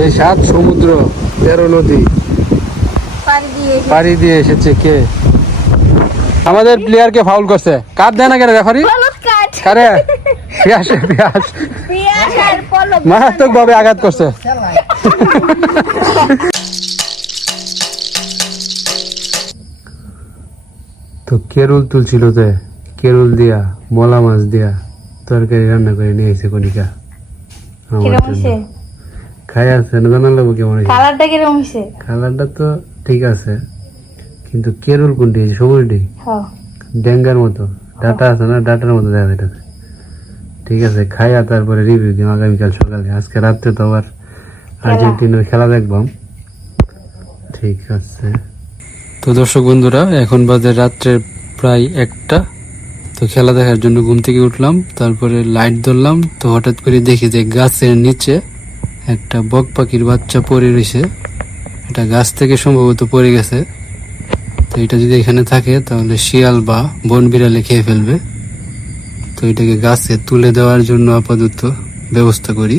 এই 7 সমুদ্র 13 নদী পাড়ি দিয়ে এসেছে কে? আমাদের প্লেয়ারকে ফাউল করছে। কাট দেয় না কেন রেফারি? কারে পিয়াস মারাত্মক ভাবে আঘাত করছে। তো কেরুল তুলছিল, যে কেরুল দিয়া মলা মাছ দিয়া তরকারি রান্না করে নিয়ে এসে কণিকা খাই আছে না, জানা লাগবো কেমন কালারটা তো ঠিক আছে, কিন্তু কেরুল কোনটি? সবুজটি ডেঙ্গার মতো ডাটা আছে না, ডাটার মতো দেখা যাইতেছে। ঠিক আছে, খাইয়া তারপরে রিভিউ দিম আগামীকাল সকালে। আজকে রাত্রে তো আবার আর্জেন্টিনার খেলা দেখবাম। ঠিক আছে। তো দর্শক বন্ধুরা, এখন বাজে রাত্রে প্রায় 1টা। তো খেলা দেখার জন্য ঘুম থেকে উঠলাম, তারপরে লাইট ধরলাম। তো হঠাৎ করে দেখি যে গাছের নিচে একটা বক পাখির বাচ্চা পড়ে রয়েছে। এটা গাছ থেকে সম্ভবত পড়ে গেছে। তো এটা যদি এখানে থাকে তাহলে শিয়াল বা বন বিড়ালে খেয়ে ফেলবে। তো এটাকে গাছে তুলে দেওয়ার জন্য আপাতত ব্যবস্থা করি।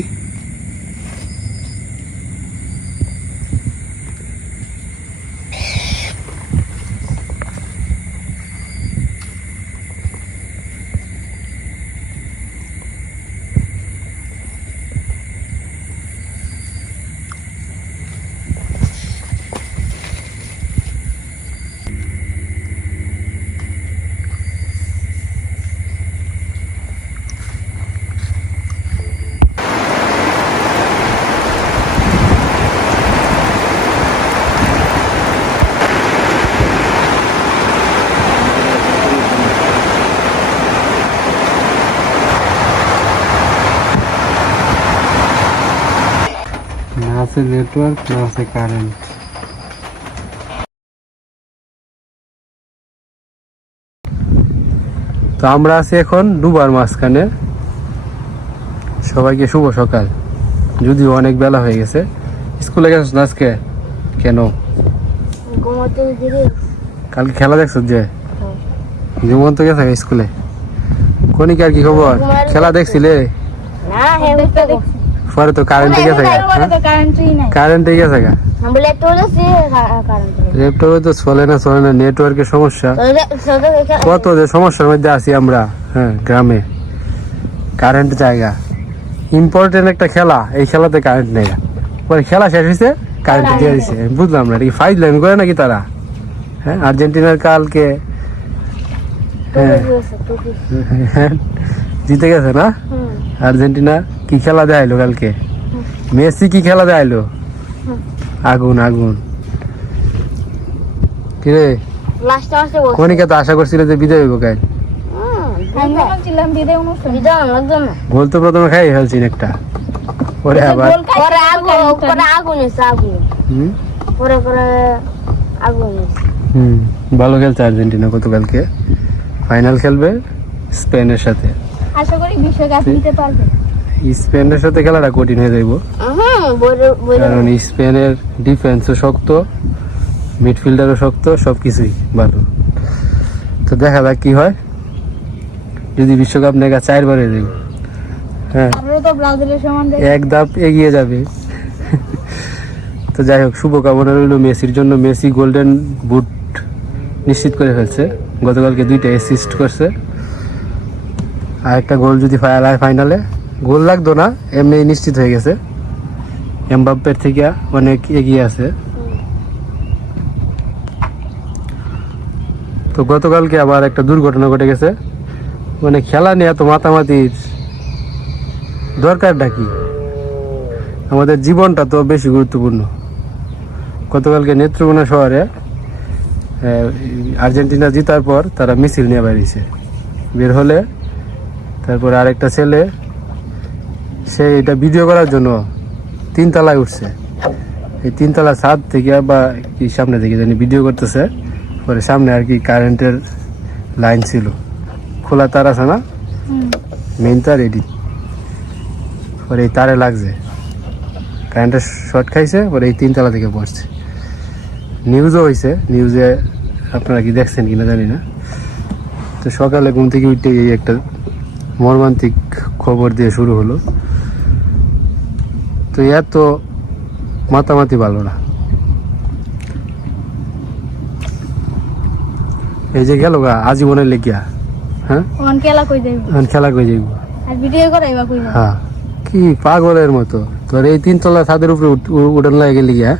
না আছে নেটওয়ার্ক, না আছে কারেন্ট। তো আমরা আছি এখন ডুবার মাঝখানে। সবাইকে শুভ সকাল, যদিও অনেক বেলা হয়ে গেছে। স্কুলে গেছিস না আজকে? কেন? কালকে খেলা দেখছ? যে ঘুমন্ত গেছে স্কুলে। কনিকার কি খবর? খেলা দেখছিলে? পরে তো কারেন্ট গেছে, কারেন্ট গেছে গা। ল্যাপটপে তো চলে না, নেটওয়ার্কের সমস্যা। কত যে সমস্যার মধ্যে আছি আমরা। হ্যাঁ, গ্রামে কারেন্ট জায়গা ইম্পর্টেন্ট একটা খেলা, এই খেলাতে কারেন্ট নেই। পরে খেলা শেষ হয়েছে, কারেন্ট দিয়ে দিচ্ছে। বুঝলাম না, এটা কি ফাইজ লাইন করে নাকি তারা? হ্যাঁ, আর্জেন্টিনার কালকে হ্যাঁ জিতে গেছে না আর্জেন্টিনা। কি খেলা দেখাইলো কালকে? মেসি কি খেলা দেখাইলো? আগুন আগুন। কিরে কনিকা তো আশা করছিল যে বিজয় হইব কাল। গোল তো প্রথমে খাই ফেলছি একটা, পরে আবার ভালো খেলছে আর্জেন্টিনা। গতকালকে ফাইনাল খেলবে স্পেনের সাথে। আশা করি বিশ্বকাপ নিতে পারবে। স্পেনের সাথে খেলাটা কঠিন হয়ে যাইব, কারণ স্পেনের ডিফেন্সও শক্ত, মিডফিল্ডারও শক্ত, সবকিছুই ভালো। তো দেখা যাক কি হয়। যদি বিশ্বকাপ নেগা 4 বারে যাইব, হ্যাঁ এক ধাপ এগিয়ে যাবে। তো যাই হোক, শুভকামনা রইল মেসির জন্য। মেসি গোল্ডেন বুট নিশ্চিত করে ফেলছে। গতকালকে 2টা অ্যাসিস্ট করছে। আর একটা গোল যদি ফাইনালে, গোল লাগতো না, এমনি নিশ্চিত হয়ে গেছে। এমবাপ্পের থেকে অনেক এগিয়ে আছে। তো গতকালকে আবার একটা দুর্ঘটনা ঘটে গেছে। মানে খেলা নিয়ে এত মাতামাতির দরকারটা কি? আমাদের জীবনটা তো বেশি গুরুত্বপূর্ণ। গতকালকে নেত্রকোনা শহরে আর্জেন্টিনা জিতার পর তারা মিছিল নিয়ে বেরিয়েছে। বের হলে তারপর আরেকটা ছেলে, সে এটা ভিডিও করার জন্য 3 তলায় উঠছে। এই 3 তলা ছাদ থেকে বা কি সামনে থেকে জানি ভিডিও করতেছে। পরে সামনে আর কি কারেন্টের লাইন ছিল, খোলা তার আছে না, মেইন তার, এডি। পরে এই তারে লাগছে, কারেন্টের শর্ট খাইছে, পরে এই 3 তলা থেকে পড়ছে। নিউজও হয়েছে, নিউজে আপনারা কি দেখছেন কিনা জানি না। তো সকালে ঘুম থেকে উঠে এই একটা মর্মান্তিক খবর দিয়ে শুরু হলো। তো এত মাতামাতি ভালো না। এই যে গেল গা আজীবনের লেগিয়া। হ্যাঁ ওন খেলা কই যাইব খেলা কই যাইব আর ভিডিও করাইবা কই যাইব হ্যাঁ কি পাগলের মতো তোর এই 3 তলা ছাদের উপরে উঠান লাগে গেলি গিয়া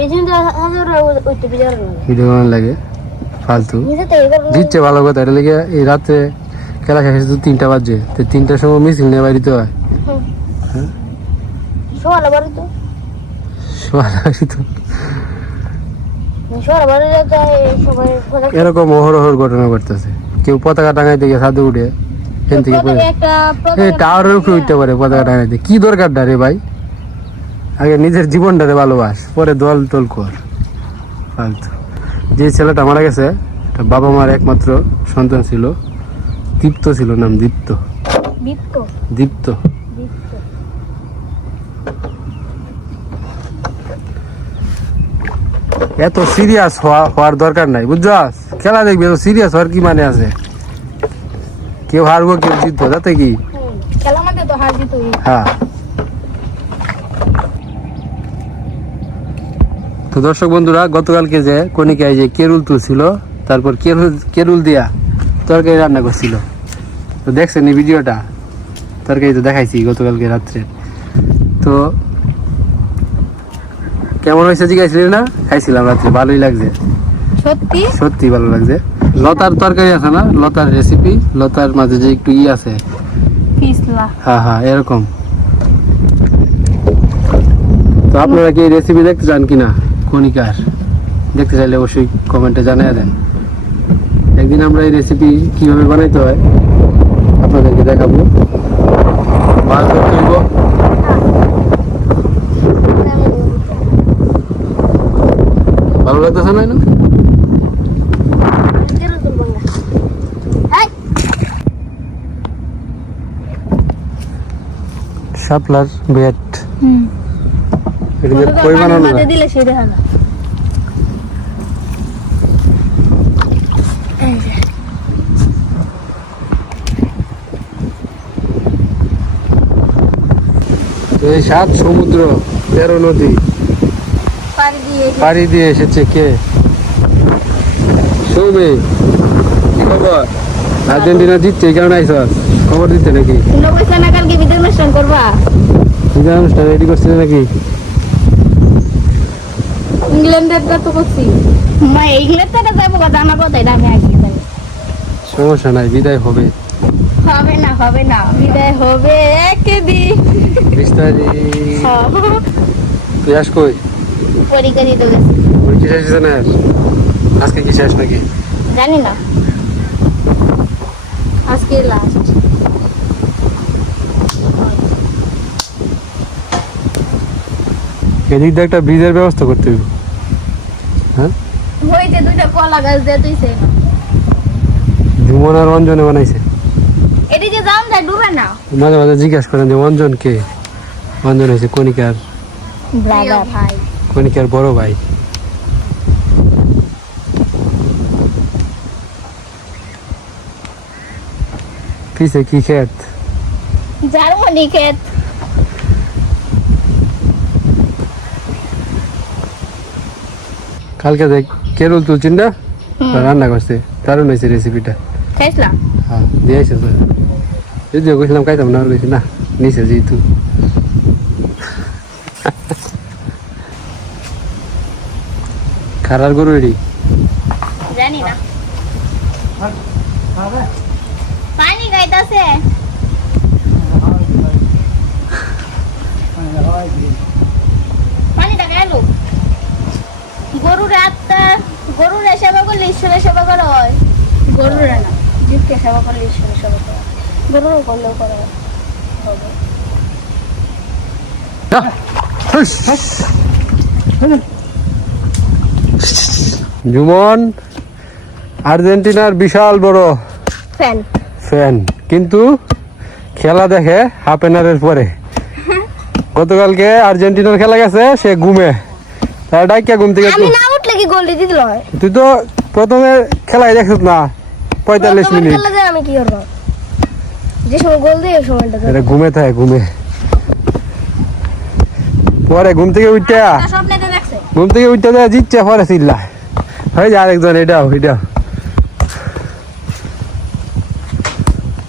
এই যে হাজার ওইতে বিজার না ভিডিও বানানো লাগে ফালতু নিজেতে এবার জিতছে ভালো কথা এটা লেগে এই রাতে খেলা শেষ তো 3টা বাজে তো 3টার সময় মিছিল নিয়ে বাড়িতে হয় সোয়াল বাড়ি তো সোয়াল বাড়ি যায় সবাই এরকম অহরহর ঘটনা ঘটতেছে কেউ পতাকা টাঙাইতে গিয়ে ছাদে উঠে এখান থেকে একটা টাওয়ারের উপরে উঠতে পারে পতাকা টাঙাইতে কি দরকারটা রে ভাই আগে নিজের জীবনটারে ভালোবাস পরে দল টল কর ফালতু যে ছেলেটা মারা গেছে এটা বাবা মার একমাত্র সন্তান ছিল দীপ্ত ছিল নাম দীপ্ত দীপ্ত দীপ্ত দীপ্ত এত সিরিয়াস হওয়ার দরকার নাই বুঝছস খেলা দেখবি এত সিরিয়াস হওয়ার কি মানে আছে কেউ হারবো কেউ জিতবো তাতে কি খেলা মধ্যে তো হার জিত হ্যাঁ তো দর্শক বন্ধুরা গতকালকে যে কণিকায় যে কেরুল তুলছিল তারপর কেরুল দিয়া তরকারি রান্না করছিল তো দেখছেন এই ভিডিওটা তরকারি তো দেখাইছি গতকালকে রাত্রে তো কেমন হয়েছে জিজ্ঞাসা না খাইছিলাম রাত্রে ভালোই লাগছে সত্যি সত্যি ভালো লাগছে লতার তরকারি আছে না লতার রেসিপি লতার মাঝে যে একটু আছে পিছলা হ্যাঁ হ্যাঁ এরকম তো আপনারা কি রেসিপি দেখতে চান কিনা কণিকার দেখতে চাইলে অবশ্যই কমেন্টে জানিয়ে দেন একদিন আমরা এই রেসিপি কিভাবে বানাইতে হয় আপনাদেরকে দেখাবো মাছ ধরতে হইব ভালো লাগতেছে না শাপলার বেট এটা কই বানানো না দিলে সে দেখা না তো এই 7 সমুদ্র 13 নদী পাড়ি দিয়ে এসেছে কে সৌমি কি খবর আর্জেন্টিনা জিতছে এই কারণে আইসস খবর দিতে নাকি তোমরা কইছ না কালকে বিদায় অনুষ্ঠান করবা বিদায় অনুষ্ঠান রেডি করছে নাকি ইংল্যান্ডের তো করছি মা ইংল্যান্ডে যাবো কথা না কথা এটা আমি আগে যাই সমস্যা নাই বিদায় হবে হবে না বিদায় হবে একদিন 20 তারিখ তুই আস কই পরীক্ষা দিতে গেছি পরীক্ষা শেষ হয়েছে না আজকে কি শেষ নাকি জানি না আজকে লাস্ট এদিক দিয়ে একটা ব্রিজের ব্যবস্থা করতে হবে হ্যাঁ ওই যে দুইটা কলা গাছ দিয়ে তুইছে জুমন আর অঞ্জনে বানাইছে এটি যে জাম যায় ডুবে না মাঝে মাঝে জিজ্ঞাসা করেন যে অঞ্জন কে অঞ্জন হয়েছে কণিকার ব্রাদার ভাই কণিকার বড় ভাই পিছে কি খেত জার্মানি ক্ষেত কালকে দেখ কেরল তুলছেন না রান্না করছে দারুণ হয়েছে রেসিপিটা খাইছিলাম হ্যাঁ দিয়েছে তো যদিও কইছিলাম খাইতাম না আর কইছি না নিচে যেহেতু খারার গরু এডি জানি না পানি গাইতাছে পানিটা গেল গরুর সেবা করলে ঈশ্বরের সেবা করা হয় গরুর না জীবকে সেবা করলে ঈশ্বরের সেবা করা গরুরও করলেও করা হয় জুমন আর্জেন্টিনার বিশাল বড় ফ্যান কিন্তু খেলা দেখে হাফ এন আওয়ারের পরে গতকালকে আর্জেন্টিনার খেলা গেছে সে ঘুমে তার ডাইকা ঘুম থেকে আমি না উঠলে কি গোল দিতে হয় তুই তো প্রথমে খেলাই দেখছিস না 45 মিনিট আমি কি করব যে সময় গোল দিই ওই সময়টা এটা ঘুমে থাকে ঘুমে পরে ঘুম থেকে উঠতে স্বপ্নেতে দেখছে ঘুম থেকে উঠতে দেয় জিতছে পরে চিল্লা হয়ে যায় আরেকজন এটাও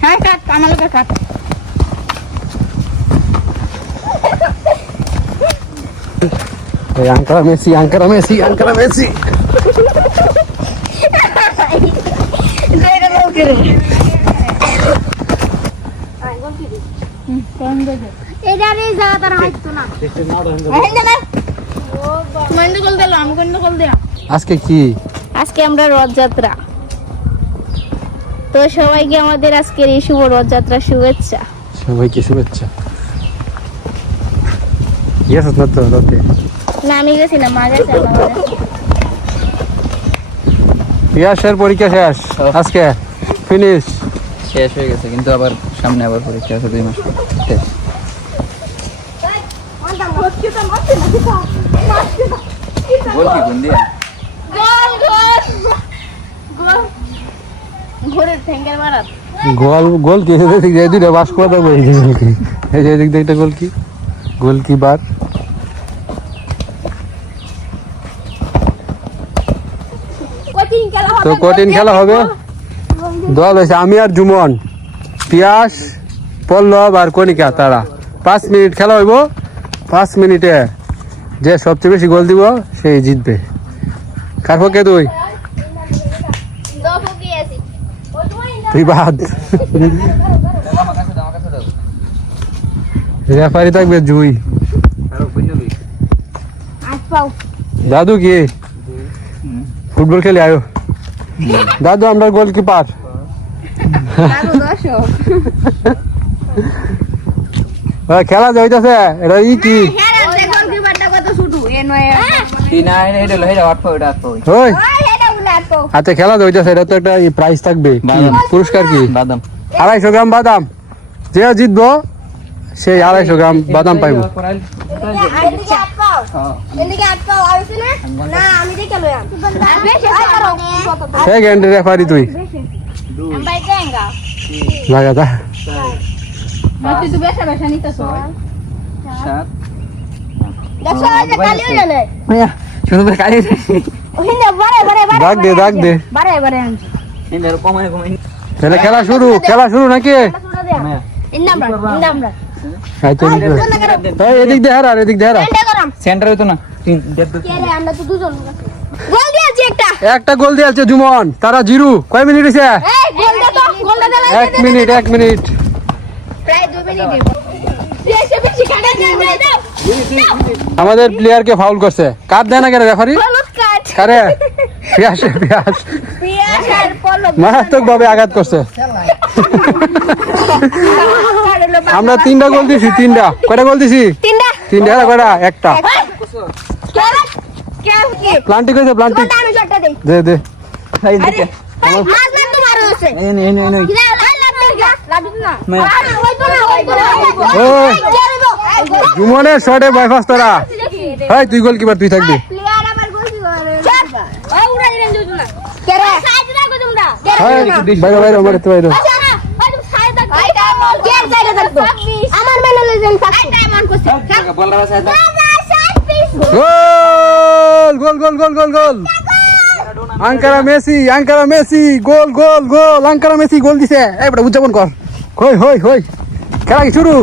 হ্যাঁ কাট আমার লোকের কাট Ankara Messi এটা লোক রে এটা রে জায়গা তার হাইতো না এই জায়গা মন্দ কল দিলাম আমি কোন কল দিলাম আজকে কি আজকে আমরা রথযাত্রা তো সবাইকে আমাদের আজকের এই শুভ রথযাত্রা শুভেচ্ছা সবাইকে শুভেচ্ছা গেছিস না তো রথে না আমি গেছি না মা গেছে পিয়াসের পরীক্ষা শেষ আজকে ফিনিশ শেষ হয়ে গেছে কিন্তু আবার সামনে আবার পরীক্ষা আছে 2 মাস পর শেষ। গোল কি গুন দিয়া গোল গোল গোল ঘোরে ঠেঙ্গের মারা গোল কি এদিক দিয়ে দুইটা বাস করে দেবো এই যে এদিক দিয়ে একটা গোল কি বার তো কঠিন খেলা হবে দল হয়েছে আমি আর জুমন পিয়াস পল্লব আর কণিকা তারা 5 মিনিট খেলা হইব 5 মিনিটে যে সবচেয়ে বেশি গোল দিব সেই জিতবে কার পক্ষে তুই বাদ রেফারি থাকবে জুই দাদু কি ফুটবল খেলে আয়ো দাদু আমরা গোলকিপার খেলা যাইতেছে এটা ই কি ওই আচ্ছা খেলা যাইতেছে এটা তো একটা প্রাইজ থাকবে পুরস্কার কি বাদাম 250 গ্রাম বাদাম যে জিতবো সেই 250 গ্রাম বাদাম পাইবো সেকেন্ড রেফারি তুই লাগা যা শুধু কালি দাগ দে তাহলে খেলা শুরু নাকি আচ্ছা, এদিক দিয়ে হারা সেন্টার হইতো না একটা গোল দিয়েছে জুমন তারা 0 কয় মিনিট হয়েছে 1 মিনিট আমাদের প্লেয়ারকে ফাউল করছে কাট দেয় না কেন রেফারি কারে পিয়াস মারাত্মক ভাবে আঘাত করছে আমরা 3টা গোল দিছি 3টা কয়টা গোল দিছি 3টা কয়টা একটা প্লান্টিক হয়েছে প্লান্টিক দে জুমনের শটে বাইপাস তোরা হয় তুই গোলকিপার তুই থাকবি বাইরে গোল আঙ্কারা মেসি গোল আঙ্কারা মেসি গোল দিছে এবারে উদযাপন কর হই খেলা কি শুরু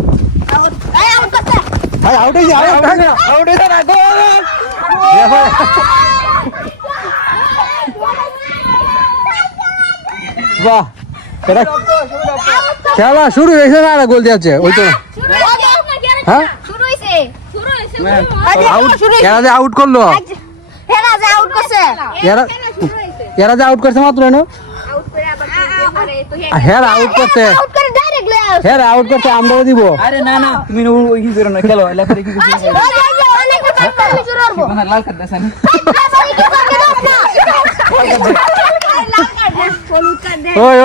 বাহ খেলা শুরু হয়েছে না গোল দিয়েছে ওই তো হ্যাঁ খেলা আউট করলো এরা যে আউট করছে মাত্র না আউট করছে আমরাও দিব আরে না তুমি ওই কি করো না খেলো লেফারি কি লাল কার্ড দেন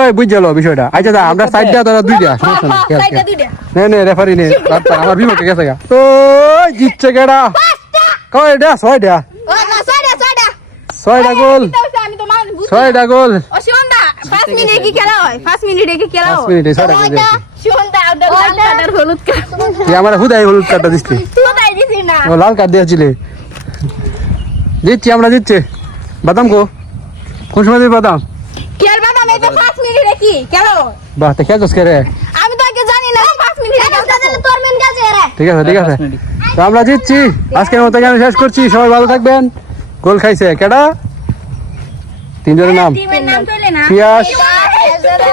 ওই বুঝলো বিষয়টা আচ্ছা দা আমরা সাইডটা তোরা দুইটা নে রেফারি নে আমার বিপক্ষে গেছে গা ওই জিতছে কেডা কয়টা 6টা গোল 5 মিনিটে কি খেলা হয় 5 মিনিটে 6টা গোল আমার আমার হুদাই হলুদ কার্ডটা দিচ্ছি না ও লাল কার্ড দিয়েছিলে দিচ্ছি আমরা দিচ্ছি বাদাম কো কোন সময় দিবি বাদাম কেল বাদাম এই তো 5 মিনিট কি কেন বাহ তে খেলছস কে রে আমি তো আগে জানি না 5 মিনিট দিলে তোর মেন কাছে রে ঠিক আছে ঠিক আছে তো আমরা জিতছি আজকের মতো এখানে শেষ করছি সবাই ভালো থাকবেন গোল খাইছে কেডা তিনজনের নাম টিমের নাম কইলে না পিয়াস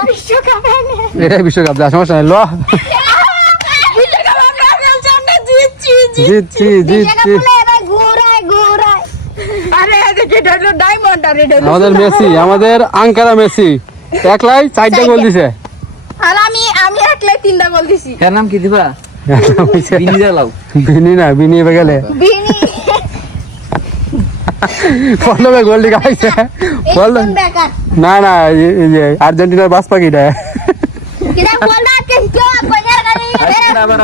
বিশ্বকাপে এটাই বিশ্বকাপ যা সমস্যা নাই ল বিশ্বকাপ আমরা খেলছি আমরা জিতছি জিতছি জিতছি এবার ঘুরায় ঘুরায় আরে এটা হলো ডায়মন্ড আর এটা আমাদের মেসি আমাদের আঙ্কারা মেসি একলাই 4টা গোল দিছে আর আমি একলাই 3টা গোল দিছি এর নাম কি দিবা বিনি দাও বিনি না বিনি গেলে বিনি পল্লবে গোল দিকে আইছে পল্লব কোন বেকার না না এই যে আর্জেন্টিনার বাস পাখিটা কিরা বলনা কে কেউ কইনার গাড়ি আবার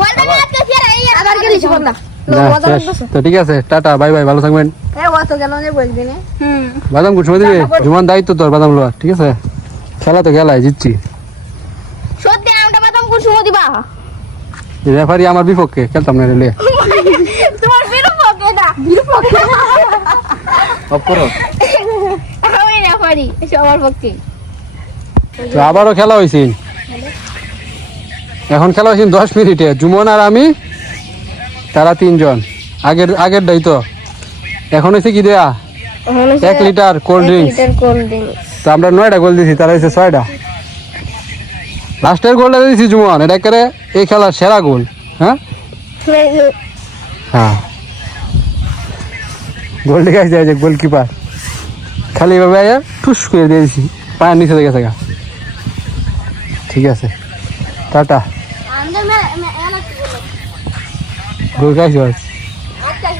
বলনা না কে ফিরে এই আবার গেলিস বলনা না, শেষ। তো ঠিক আছে টাটা বাই বাই ভালো থাকবেন এ ওয়াতো গেল না বলবি না বাদাম কোন সময় দিবে জুমান দায়িত্ব তোর বাদাম লোয়া ঠিক আছে খেলা তো গেলাই জিতছি সত্যি আমরা বাদাম কুসুম দিবা রেফারি আমার বিপক্ষে খেলতাম না রেলে তোমার বিরূপকে না বিরূপকে অফ করো আমি না পারি সবার পক্ষে তো আবারও খেলা হয়েছে এখন খেলা হয়েছে 10 মিনিটে জুমন আর আমি তারা 3 জন আগের দায়িত্ব এখন হয়েছে কি দেয়া 1 litre cold drinks cold drink তো আমরা 9টা গোল দিয়েছি তারা হয়েছে 6টা লাস্টের গোলটা দিয়েছি জুমন এটা করে এই খেলার সেরা গোল হ্যাঁ হ্যাঁ গোল দেখাইছে যে গোলকিপার খালি এভাবে আয়া ঠুস করে দিয়েছি পায়ের নিচে দেখে থাকা ঠিক আছে টাটা আন্দর মে গোল খাইছো আচ্ছা